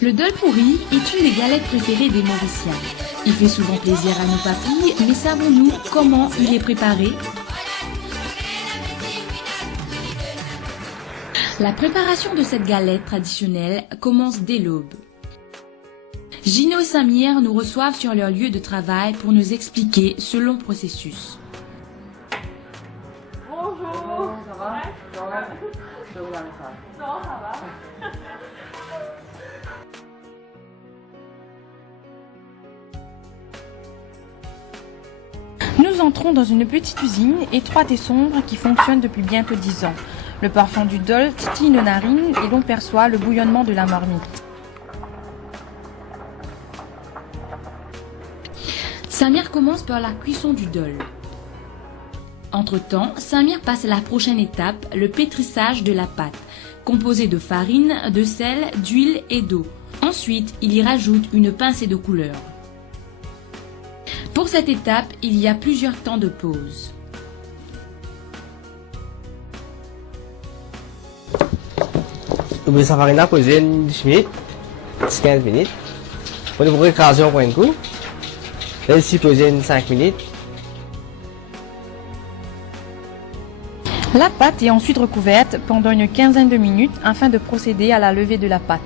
Le dol pourri est une des galettes préférées des Mauriciens. Il fait souvent plaisir à nos papilles, mais savons-nous comment il est préparé? La préparation de cette galette traditionnelle commence dès l'aube. Gino et Samir nous reçoivent sur leur lieu de travail pour nous expliquer ce long processus. Bonjour. Ça va? Ça va? Je vous la mets ça. Non, ça va. Nous entrons dans une petite usine étroite et sombre qui fonctionne depuis bientôt 10 ans. Le parfum du dol titille nos narines et l'on perçoit le bouillonnement de la marmite. Samir commence par la cuisson du dol. Entre-temps, Samir passe à la prochaine étape, le pétrissage de la pâte, composée de farine, de sel, d'huile et d'eau. Ensuite, il y rajoute une pincée de couleur. Pour cette étape, il y a plusieurs temps de pause. Ubus sa farina poser 10 minutes, 15 minutes. On ouvre écraser au point de coup. Et ici poser 5 minutes. La pâte est ensuite recouverte pendant une quinzaine de minutes afin de procéder à la levée de la pâte.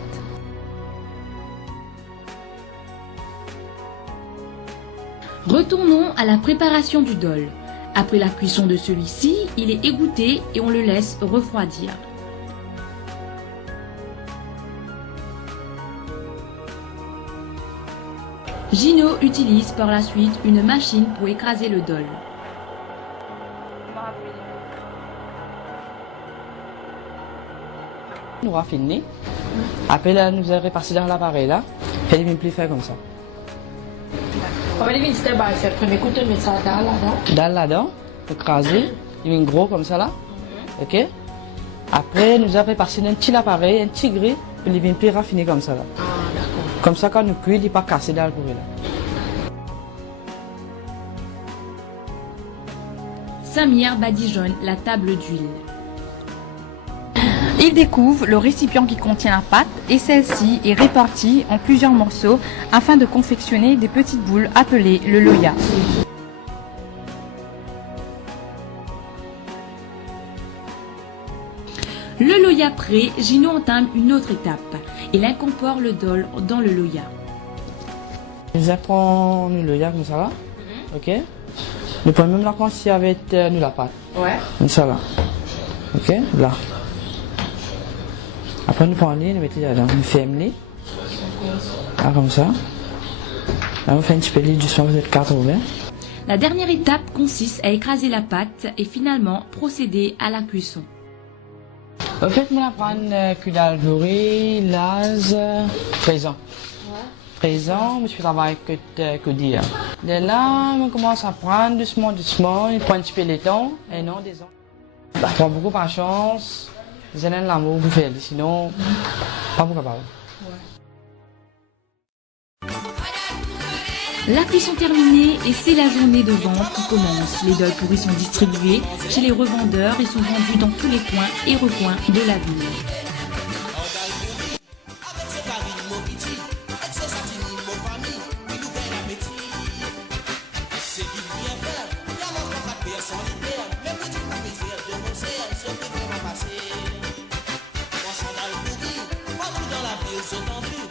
Retournons à la préparation du dol. Après la cuisson de celui-ci, il est égoutté et on le laisse refroidir. Gino utilise par la suite une machine pour écraser le dol. Nous raffinons. Après, là, nous allons repasser dans l'appareil là. Et il vient plus faire comme ça. On va aller step by step. Premier coup, tu mets ça dans là-dedans. Dans là-dedans, écraser. Il vient gros comme ça là. Ok? Après, nous allons passer dans un petit appareil, un petit gris. Et il vient plus raffiner comme ça là. Ah, d'accord. Comme ça, quand nous cuit, il n'est pas cassé dans le pourri là. Samir badigeonne la table d'huile. Il découvre le récipient qui contient la pâte et celle-ci est répartie en plusieurs morceaux afin de confectionner des petites boules appelées le loya. Le loya prêt, Gino entame une autre étape. Il incorpore le dol dans le loya. Nous apprenons le loya comme ça là. Ok? Nous prenons même la quantité avec nous la pâte. Ouais. Comme ça là. Ok? Là. Après nous prenons les, nous mettons là-dedans. Nous fermons les. Là comme ça. Là on fait un petit peu d'huile doucement, peut-être 80. La dernière étape consiste à écraser la pâte et finalement procéder à la cuisson. En fait, nous apprenons que l'algoré, l'az, présent. Présent, je suis travailler que dire. De là, on commence à prendre doucement, il prend un petit peu de temps, et non des ans. On prend beaucoup par chance, les années de l'amour pour faire, sinon, pas beaucoup capable. La cuisson terminée et c'est la journée de vente qui commence. Les dols pourris sont distribués chez les revendeurs et sont vendus dans tous les coins et recoins de la ville. Dans la ville,